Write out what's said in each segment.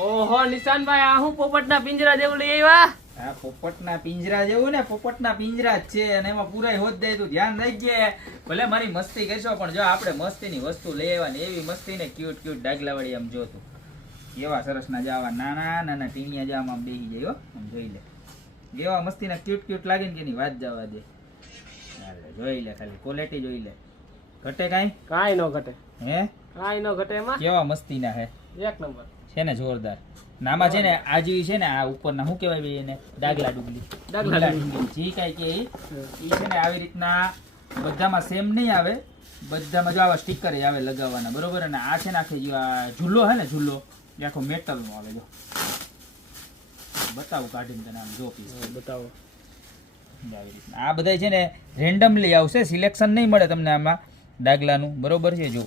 ઓહો નિશાનભાઈ આ હું પોપટના પિંજરા જેવું લઈ આવ્યા. આ પોપટના પિંજરા જેવું ને, પોપટના પિંજરા જ છે અને એમાં પૂરાઈ હોત જાય તો ધ્યાન રાખજે. ભલે મારી મસ્તી કરશો પણ જો આપણે મસ્તીની વસ્તુ લઈ આવવાની, એવી મસ્તી ને ક્યુટ ક્યુટ ડાગલા વાળી આમ જોતું કેવા સરસ ના જાવા નાના નાના ટીણિયા જામ આમ બેસી જાય હો. આમ જોઈ લે કેવા મસ્તી ના ક્યુટ ક્યુટ લાગે ને કે એની વાત જવા દે. જોઈ લે ખાલી ક્વોલિટી જોઈ લે, ઘટે કાંઈ? કાંઈ નો ઘટે. હે કાંઈ નો ઘટે એમાં. કેવા મસ્તી ના હે, એક નંબર છે ને જોરદાર. નામાં છે ને આ જેવી છે ને આ ઉપરના શું કહેવાય ભાઈ એને, ડાગલા ડુગલી. ડાગલા ડુગલી. જે કાંઈ કે ઈ છે ને આવી રીતના બધામાં સેમ નહીં આવે, બધામાં જો આવા સ્ટીકર આવે લગાવવાના, બરોબર. અને આ છે ને આખી જો આ ઝૂલો હે ને, ઝૂલો એ આખો મેટલનો આવે. જો બતાવું કાઢીને તને આમ જો પીસ બતાવો. આવી રીતના આ બધા છે ને રેન્ડમલી આવશે, સિલેક્શન નહીં મળે તમને આમાં ડાગલાનું, બરોબર છે. જો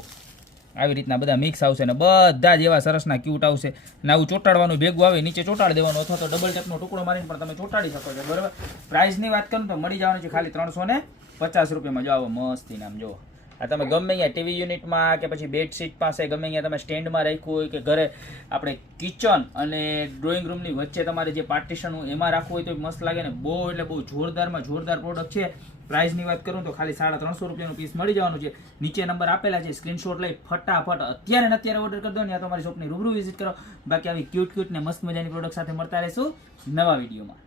આવી રીતના બધા મિક્સ આવશે ને બધા જ એવા સરસના ક્યુટ આવશે. ને આવું ચોટાડવાનું ભેગું આવે, નીચે ચોટાડી દેવાનું અથવા તો ડબલ ટેપનો ટુકડો મારીને પણ તમે ચોટાડી શકો છો, બરોબર. પ્રાઇસની વાત કરું તો મળી જવાનું છે ખાલી 350 રૂપિયામાં. જો આવો મસ્તી નામ જો. આ તમે ગમે અહીંયા ટીવી યુનિટમાં કે પછી બેડશીટ પાસે ગમે અહીંયા તમે સ્ટેન્ડમાં રાખ્યું હોય કે ઘરે આપણે કિચન અને ડ્રોઈંગ રૂમની વચ્ચે તમારે જે પાર્ટીશન હોય એમાં રાખવું હોય તો મસ્ત લાગે ને. બહુ એટલે બહુ જોરદારમાં જોરદાર પ્રોડક્ટ છે. પ્રાઇસની વાત કરું તો ખાલી 350 રૂપિયાનું પીસ મળી જવાનું છે. નીચે નંબર આપેલા છે, સ્ક્રીનશોટ લઈ ફટાફટ અત્યારે ને અત્યારે ઓર્ડર કરી દો ને, યા તો અમારી શોપની રૂબરૂ વિઝિટ કરો. બાકી આવી ક્યુટ ક્યુટ ને મસ્ત મજાની પ્રોડક્ટ સાથે મળતા રહેશું નવા વિડીયોમાં.